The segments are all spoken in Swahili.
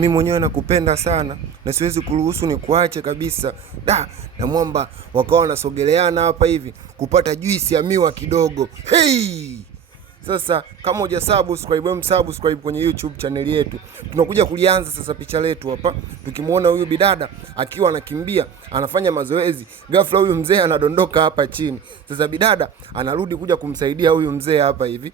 mimi mwenyewe nakupenda sana na siwezi kuruhusu nikuache kabisa. Na mwamba wakawa wanasogeleana hapa hivi kupata juisi ya miwa kidogo. Hey! Sasa kama hujasubscribe, subscribe kwenye YouTube channel yetu. Tunakuja kulianza sasa picha letu hapa. Tukimuona huyu bidada akiwa anakimbia, anafanya mazoezi. Ghafla huyu mzee anadondoka hapa chini. Sasa bidada anarudi kuja kumsaidia huyu mzee hapa hivi.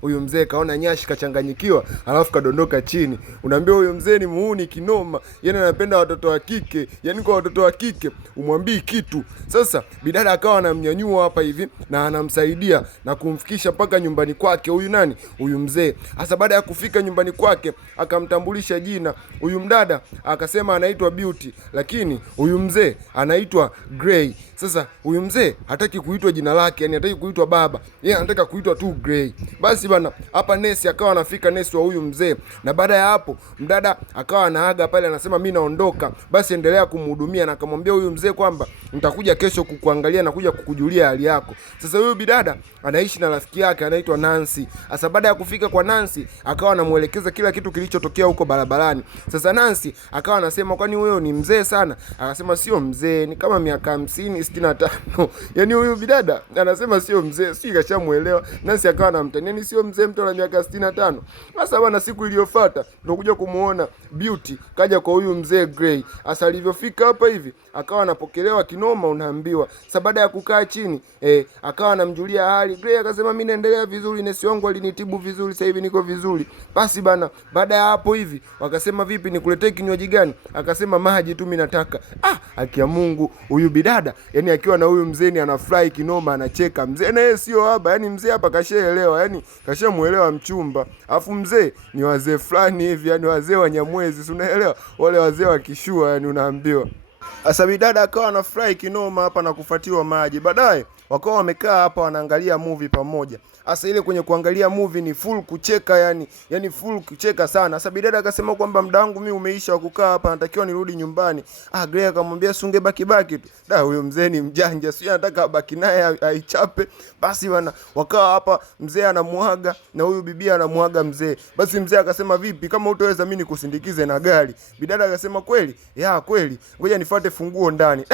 Huyu mzee kaona nyashi kachanganyikiwa, alafu kadondoka chini. Unaambia huyu mzee ni muuni kinoma. Yaani anapenda watoto wa kike. Yaani kwa watoto wa kike umwambii kitu. Sasa bidada akawa anamnyanyua hapa hivi na anamsaidia na kumfikisha mpaka nyumbani kwake. Huyu nani? Huyu mzee. Hasa baada ya kufika nyumbani kwake akamtambulisha jina. Huyu mdada akasema anaitwa Beauty, lakini huyu mzee anaitwa Gray. Sasa huyu mzee hataki kuitwa jina lake, yani hataki kuitwa baba. Yeye anataka kuitwa tu Gray. Basi bana, hapa nesi akawa anafika, nesi wa huyu mzee. Na baada ya hapo mdada akawa anaaga pale, anasema mimi naondoka. Basi endelea kumhudumia, na akamwambia huyu mzee kwamba nitakuja kesho kukuangalia na kuja kukujulia hali yako. Sasa huyu bidada anaishi na rafiki yake anaitwa Nancy. Sasa baada ya kufika kwa Nancy akawa anamuelekeza kila kitu kilichotokea huko barabarani. Sasa Nancy akawa anasema kwani wewe ni mzee sana? Akasema sio mzee, ni kama miaka 50 65. Yaani huyu bidada anasema sio mzee, si kashamuelewa. Nancy akawa anamtania ni sio mzee, mtu ana miaka 65. Sasa bwana, siku iliyofuata tunakuja kumuona Beauty kaja kwa huyu mzee Gray. Sasa alivyofika hapa hivi akawa anapokelewa kinoma, unaambiwa. Sasa baada ya kukaa chini akawa anamjulia hali. Gray akasema mimi naendelea vizuri, nesi wangu alinitibu vizuri, sasa hivi niko vizuri. Basi bana, baada ya hapo hivi wakasema vipi nikuletee kinywaji gani? Akasema maji tu mimi nataka. Haki ya Mungu, huyu bidada yani akiwa na huyu mzee ni anafurahi kinoma, anacheka. Mzee naye sio haba, yani mzee hapa kashaelewa, yani kashamuelewa mchumba. Alafu mzee ni wazee fulani hivi, yani wazee wa Nyamwezi, si unaelewa? Wale wazee wa kishua, yani unaambiwa. Asa bidada akawa anafurahi kinoma hapa na kufuatiwa maji. Baadaye wakawa wamekaa hapa wanaangalia movie pamoja. Asa ile kwenye kuangalia movie ni full kucheka, yani full kucheka sana. Asa bidada akasema kwamba muda wangu mimi umeisha wa kukaa hapa, natakiwa nirudi nyumbani. Gray akamwambia sunge baki tu. Huyo mzee ni mjanja, sio anataka baki naye aichape. Basi bwana, wakawa hapa mzee anamuaga na huyu bibi anamuaga mzee. Basi mzee akasema vipi kama utaweza mimi nikusindikize na gari? Bidada akasema kweli? Kweli. Ngoja nifuate funguo ndani.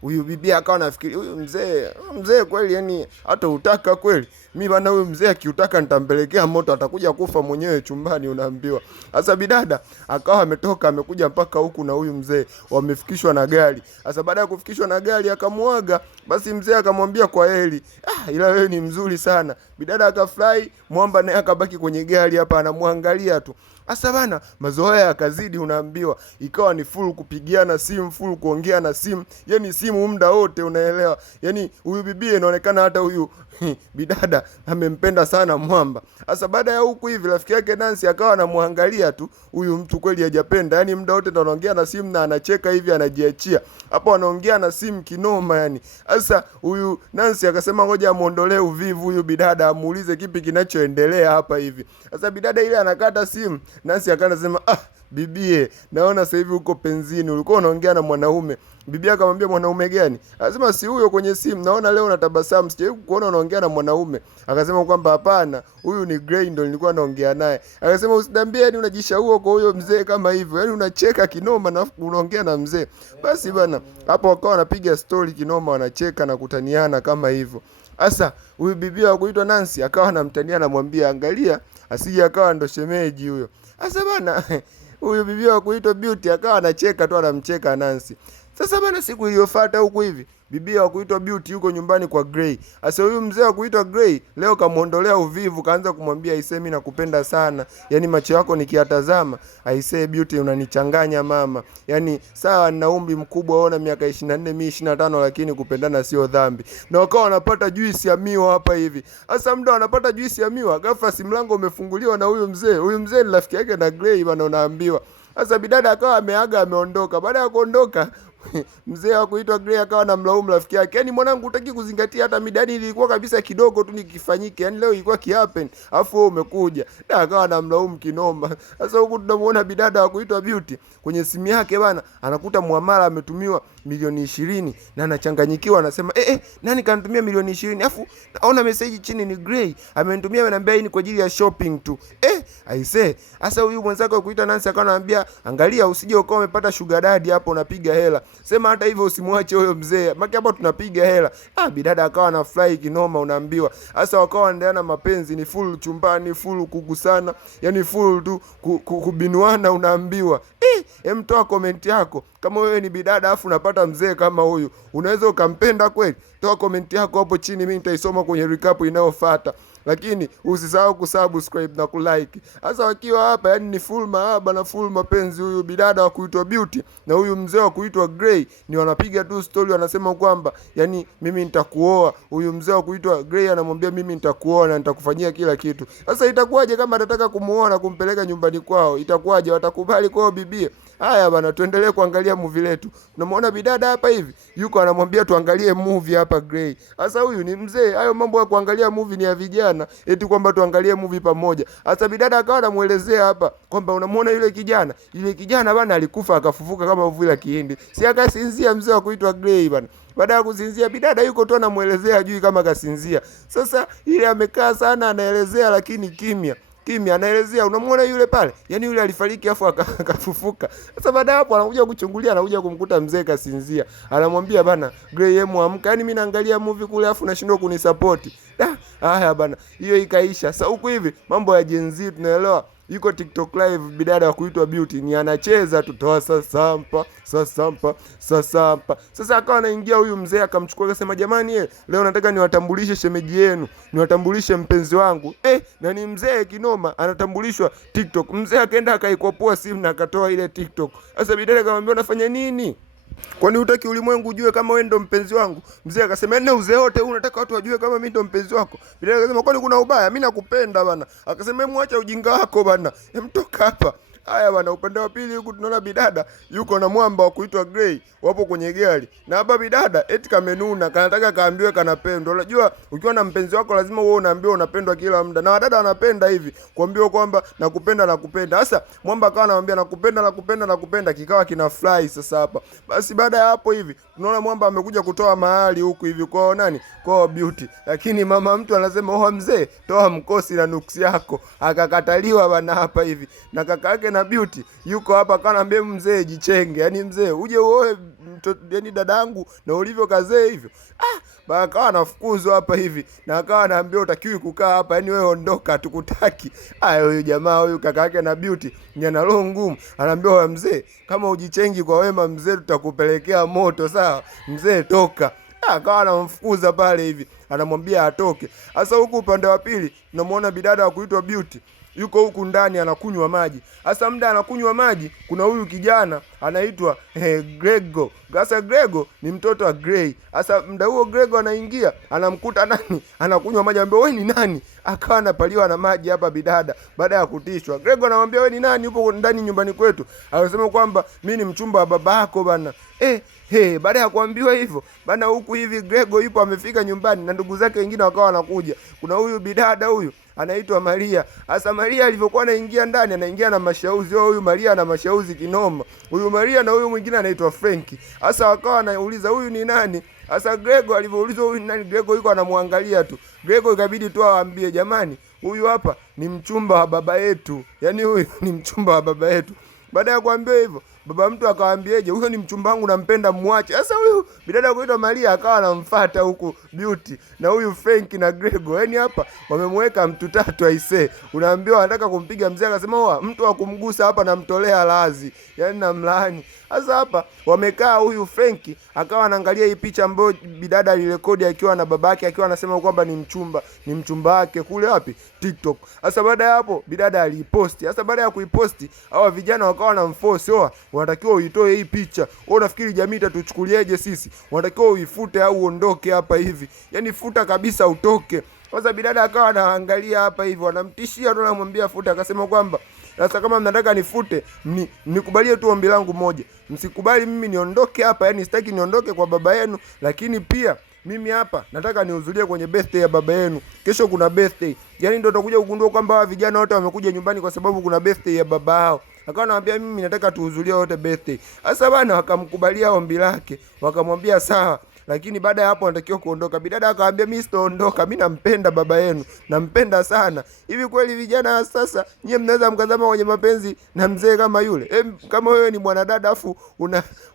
Huyu bibi akawa anafikiri huyu mzee kweli, yani hata utaka kweli. Mimi bana, huyu mzee akiutaka nitampelekea moto, atakuja kufa mwenyewe chumbani, unaambiwa. Sasa bidada akawa ametoka amekuja mpaka huku na huyu mzee wamefikishwa na gari. Sasa baada ya kufikishwa na gari akamuaga. Basi mzee akamwambia kwa heri. Ila wewe ni mzuri sana. Bidada akafurahi, mwamba naye akabaki kwenye gari hapa anamwangalia tu. Sasa bana, mazoea yakazidi, unaambiwa. Ikawa ni full kupigiana simu, full kuongea na simu. Yani simu muda wote, unaelewa. Yani huyu bibi inaonekana hata huyu bidada amempenda sana mwamba. Sasa baada ya huku hivi rafiki yake Nancy akawa anamwangalia tu, huyu mtu kweli hajapenda. Yani muda wote ndo anaongea na simu na anacheka hivi, anajiachia. Hapo anaongea na simu kinoma yani. Sasa huyu Nancy akasema ngoja amuondolee uvivu huyu bidada, amuulize kipi kinachoendelea hapa hivi. Sasa bidada ile anakata simu. Nancy akanasema bibie, naona sasa hivi uko penzini, ulikuwa unaongea na mwanaume. Bibi akamwambia mwanaume gani? Akasema si huyo kwenye simu, naona leo unatabasamu, sijawahi kuona unaongea na mwanaume. Akasema kwamba hapana, huyu ni Gray ndo nilikuwa naongea naye. Akasema usidambie, yani unajishaua kwa huyo mzee kama hivyo, yani unacheka kinoma na unaongea na mzee. Basi bana, hapo wakawa wanapiga story kinoma, wanacheka na kutaniana kama hivyo. Sasa huyu bibi wa kuitwa Nancy akawa anamtania, anamwambia angalia asije akawa ndo shemeji huyo. Sasa bana, huyu bibi wa kuitwa Beauty akawa anacheka tu, anamcheka Nancy. Sasa bana, siku iliyofuata huko hivi bibi wa kuitwa Beauty yuko nyumbani kwa Gray. Sasa huyu mzee wa kuitwa Gray leo kamuondolea uvivu, kaanza kumwambia aisee, mimi nakupenda sana. Yani macho yako nikiyatazama, aisee Beauty unanichanganya mama. Yani sawa na umri mkubwa, ona miaka 24 mimi 25, lakini kupendana sio dhambi. Na wakawa wanapata juisi ya miwa hapa hivi. Sasa muda wanapata juisi ya miwa, ghafla si mlango umefunguliwa na huyu mzee. Huyu mzee ni rafiki yake na Gray bana, unaambiwa. Sasa bidada akawa ameaga ameondoka. Baada ya kuondoka Mzee wa kuitwa Gray akawa anamlaumu rafiki yake. Yaani mwanangu hutaki kuzingatia hata midani ilikuwa kabisa kidogo tu nikifanyike. Yaani leo ilikuwa kihappen, alafu wewe umekuja. Na akawa anamlaumu kinoma. Sasa huku tunamuona bidada wa kuitwa Beauty kwenye simu yake bana, anakuta muamala ametumiwa milioni 20 na anachanganyikiwa, anasema nani kanitumia milioni 20? Alafu naona message chini ni Gray amenitumia, ananiambia hii ni kwa ajili ya shopping tu. Aisee, sasa huyu mwenzako kuita Nancy akawa anamwambia angalia usije ukawa umepata sugar daddy hapo unapiga hela. Sema hata hivyo usimwache huyo mzee. Maki hapo tunapiga hela. Bidada akawa na fly kinoma unaambiwa. Sasa wakawa wanaendelea mapenzi ni full chumbani, full kugusana, yani full tu kubinuana unaambiwa. Toa comment yako. Kama wewe ni bidada afu unapata mzee kama huyu, unaweza ukampenda kweli? Toa comment yako hapo chini, mimi nitaisoma kwenye recap inayofuata. Lakini usisahau kusubscribe na kulike. Sasa wakiwa hapa yani ni full mahaba na full mapenzi, huyu bidada wa kuitwa Beauty na huyu mzee wa kuitwa Gray ni wanapiga tu story, wanasema kwamba yani mimi nitakuoa. Huyu mzee wa kuitwa Gray anamwambia mimi nitakuoa na nitakufanyia kila kitu. Sasa itakuwaje kama atataka kumuoa na kumpeleka nyumbani kwao? Itakuwaje, watakubali kwao bibie? Haya bana, tuendelee kuangalia movie letu. Tunamwona bidada hapa hivi yuko anamwambia tuangalie movie hapa Gray. Sasa huyu ni mzee, hayo mambo ya kuangalia movie ni ya vijana, eti kwamba tuangalie movie pamoja. Sasa bidada akawa anamuelezea hapa kwamba unamwona yule kijana bana alikufa akafufuka kama movie la Kihindi. Si akasinzia mzee wa kuitwa Gray bana. Baada ya kusinzia bidada yuko tu anamuelezea ajui kama kasinzia. Sasa ile amekaa sana anaelezea lakini kimya anaelezea, unamwona yule pale, yani yule alifariki afu akafufuka. Sasa baada hapo anakuja kuchungulia, anakuja kumkuta mzee kasinzia, anamwambia bana Gray yemu amka, yani mimi naangalia movie kule afu nashindwa kunisupport. Haya bana, hiyo ikaisha. Sasa huku hivi mambo ya Gen Z tunaelewa. Yuko TikTok live bidada wa kuitwa Beauty ni anacheza tu toa sasampa. Sasa akawa anaingia huyu mzee akamchukua akasema jamani leo nataka niwatambulishe shemeji yenu, niwatambulishe mpenzi wangu. Na ni mzee kinoma anatambulishwa TikTok. Mzee akaenda akaikopoa simu na akatoa ile TikTok. Sasa bidada akamwambia unafanya nini? Kwani hutaki ulimwengu ujue kama wewe ndo mpenzi wangu? Mzee akasema nene uzee wote huu unataka watu wajue kama mimi ndo mpenzi wako? Bidada akasema kwani kuna ubaya? Mimi nakupenda bana. Akasema muacha ujinga wako bana. Mtoka hapa. Haya bana, upande wa pili huku tunaona bidada yuko na mwamba wa kuitwa Gray wapo kwenye gari. Na hapa bidada eti kamenuna, kanataka kaambiwe kanapendwa. Unajua ukiwa na mpenzi wako lazima wewe unaambiwa unapendwa kila muda. Na wadada wanapenda hivi, kuambiwa kwamba nakupenda. Sasa mwamba akawa anamwambia nakupenda, kikawa kina fly sasa hapa. Basi baada ya hapo hivi tunaona mwamba amekuja kutoa mahali huku hivi kwa nani? Kwa Beauty. Lakini mama mtu anasema mzee, toa mkosi na nuksi yako. Akakataliwa bana hapa hivi. Na kaka yake na Beauty yuko hapa kana ambie mzee jichenge, yani mzee uje uoe yani dadangu na ulivyo kazee hivyo. Akawa anafukuzwa hapa hivi na akawa anaambiwa utakiwi kukaa hapa, yani wewe ondoka tukutaki. Huyu jamaa huyu kaka yake na Beauty nyana roho ngumu, anaambiwa mzee kama ujichengi kwa wema mzee tutakupelekea moto, sawa mzee toka. Akawa anamfukuza pale hivi, anamwambia atoke. Sasa huku upande wa pili tunamwona bidada wa kuitwa Beauty yuko huku ndani anakunywa maji. Sasa muda anakunywa maji kuna huyu kijana anaitwa Grego. Sasa Grego ni mtoto wa Gray. Sasa muda huo Grego anaingia anamkuta nani anakunywa maji, anambia wewe ni nani? Akawa anapaliwa na maji hapa bidada baada ya kutishwa. Grego anamwambia wewe ni nani upo ndani nyumbani kwetu? Anasema kwamba mimi ni mchumba wa babako bana. Baada ya kuambiwa hivyo bana, huku hivi Grego yupo amefika nyumbani na ndugu zake wengine wakawa wanakuja. Kuna huyu bidada huyu anaitwa Maria. Sasa Maria alivyokuwa anaingia ndani anaingia na mashauzi. Huyu Maria ana mashauzi kinoma. Huyu Maria na huyu mwingine anaitwa Frankie. Sasa wakawa anauliza huyu ni nani? Sasa Grego alivyoulizwa huyu ni nani, Grego yuko anamwangalia tu. Grego ikabidi tu awaambie jamani, huyu hapa ni mchumba wa baba yetu. Yaani huyu ni mchumba wa baba yetu. Baada ya kuambia hivyo baba mtu akawaambieje, huyo ni mchumba wangu nampenda muache. Sasa huyu bidada kuitwa Maria akawa anamfuata huku Beauty na huyu Frank na Grego. Yaani hapa wamemweka mtu tatu aisee. Unaambiwa anataka kumpiga mzee akasema mtu wa kumgusa hapa namtolea lazi. Yaani namlaani. Sasa hapa wamekaa huyu Frank akawa anaangalia hii picha ambayo bidada alirekodi akiwa na babake akiwa anasema kwamba ni mchumba wake kule wapi? TikTok. Sasa baada ya hapo bidada aliposti. Sasa baada ya kuiposti hawa vijana wakawa wanamforce, unatakiwa uitoe hii picha. Wewe unafikiri jamii itatuchukuliaje sisi? Unatakiwa uifute au uondoke hapa hivi. Yaani futa kabisa utoke. Sasa bidada akawa anaangalia hapa hivi, wanamtishia tu, anamwambia futa, akasema kwamba Sasa kama mnataka nifute, nikubalie tu ombi langu moja, msikubali mimi niondoke hapa. Yani sitaki niondoke kwa baba yenu, lakini pia mimi hapa nataka nihudhurie kwenye birthday ya baba yenu. Kesho kuna birthday. Yaani ndio utakuja kugundua kwamba hawa vijana wote wamekuja nyumbani kwa sababu kuna birthday ya baba yao. Akawa anamwambia mimi nataka tuhudhurie wote birthday. Sasa bana wakamkubalia ombi lake, wakamwambia sawa. Lakini baada ya hapo anatakiwa kuondoka. Bidada akamwambia mimi sitaondoka, mimi nampenda baba yenu, nampenda sana. Hivi kweli vijana sasa nyie mnaweza mkazama kwenye mapenzi na mzee kama yule? Kama wewe ni mwanadada afu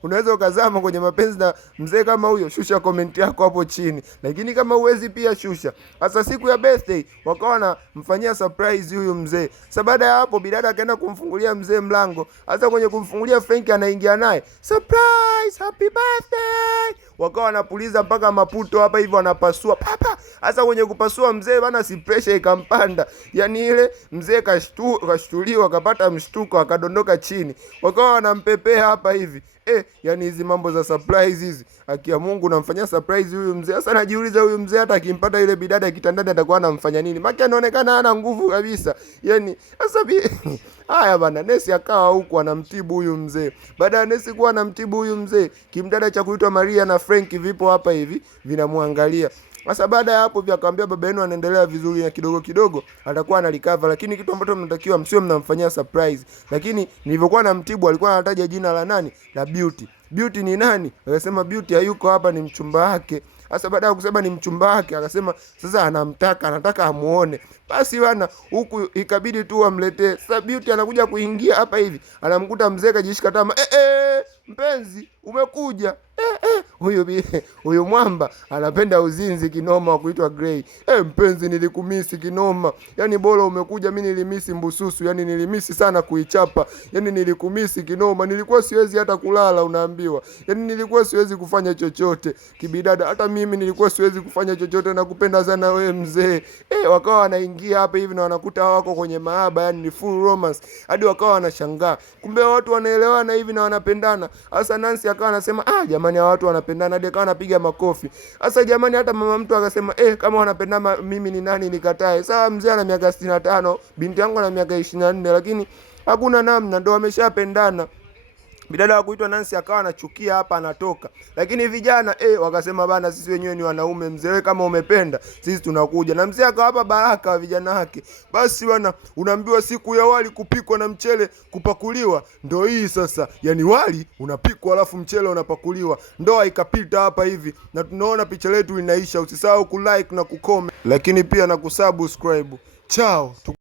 unaweza ukazama kwenye mapenzi na mzee kama huyo, shusha comment yako hapo chini. Lakini kama uwezi pia shusha. Sasa siku ya birthday wakawa wanamfanyia surprise huyu mzee. Sasa baada ya hapo bidada akaenda kumfungulia mzee mlango. Sasa kwenye kumfungulia Frank anaingia naye, surprise, happy birthday. Wakawa wanapuliza mpaka maputo hapa hivi wanapasua papa. Hasa kwenye kupasua mzee bana, si pressure ikampanda. Yaani ile mzee kashtuliwa, akapata mshtuko, akadondoka chini. Wakawa wanampepea hapa hivi. Yani hizi mambo za surprise hizi, haki ya Mungu namfanyia surprise huyu mzee. Sasa najiuliza huyu mzee hata akimpata yule bidada kitandani atakuwa anamfanya nini? Maki anaonekana hana nguvu kabisa. Yani sasa haya bana, nesi akawa huku anamtibu huyu mzee. Baada ya nesi kuwa anamtibu huyu mzee, kimdada cha kuitwa Maria na Frank vipo hapa hivi vinamwangalia. Sasa baada ya hapo akamwambia baba yenu anaendelea vizuri na kidogo kidogo atakuwa ana recover, lakini kitu ambacho mnatakiwa msio mnamfanyia surprise. Lakini nilivyokuwa namtibu alikuwa anataja jina la nani? La Beauty. Beauty ni nani? Akasema Beauty hayuko hapa, ni mchumba wake. Sasa baada ya kusema ni mchumba wake, akasema sasa anataka amuone. Basi bwana, huku ikabidi tu amletee. Sasa Beauty anakuja kuingia hapa hivi, anamkuta mzee kajishika tama. Mpenzi, umekuja? Huyu mwamba anapenda uzinzi kinoma wa kuitwa Grey. Mpenzi, nilikumisi kinoma. Yaani bora umekuja, mimi nilimisi mbususu. Yaani nilimisi sana kuichapa. Yaani nilikumisi kinoma. Nilikuwa siwezi hata kulala unaambiwa. Yaani nilikuwa siwezi kufanya chochote. Kibidada hata mimi nilikuwa siwezi kufanya chochote, na kupenda sana wewe mzee. Wakawa wanaingia hapa hivi na wanakuta wako kwenye mahaba, yani ni full romance. Hadi wakawa wanashangaa. Kumbe watu wanaelewana hivi na wanapendana. Sasa Nancy akawa anasema jamani hawa watu wanapendana, hadi akawa anapiga makofi. Sasa jamani, hata mama mtu akasema kama wanapendana mimi ni nani nikatae? Sawa, mzee ana miaka 65, binti yangu ana miaka 24, lakini hakuna namna, ndio wameshapendana. Bidada wa kuitwa Nancy akawa anachukia hapa anatoka. Lakini vijana wakasema bana, sisi wenyewe ni wanaume mzee, kama umependa sisi tunakuja. Na mzee akawapa baraka wa vijana wake. Basi bwana, unaambiwa siku ya wali kupikwa na mchele kupakuliwa ndio hii sasa. Yani wali unapikwa alafu mchele unapakuliwa. Ndoa ikapita hapa hivi na tunaona picha letu inaisha. Usisahau kulike na kucomment, lakini pia na kusubscribe. Chao.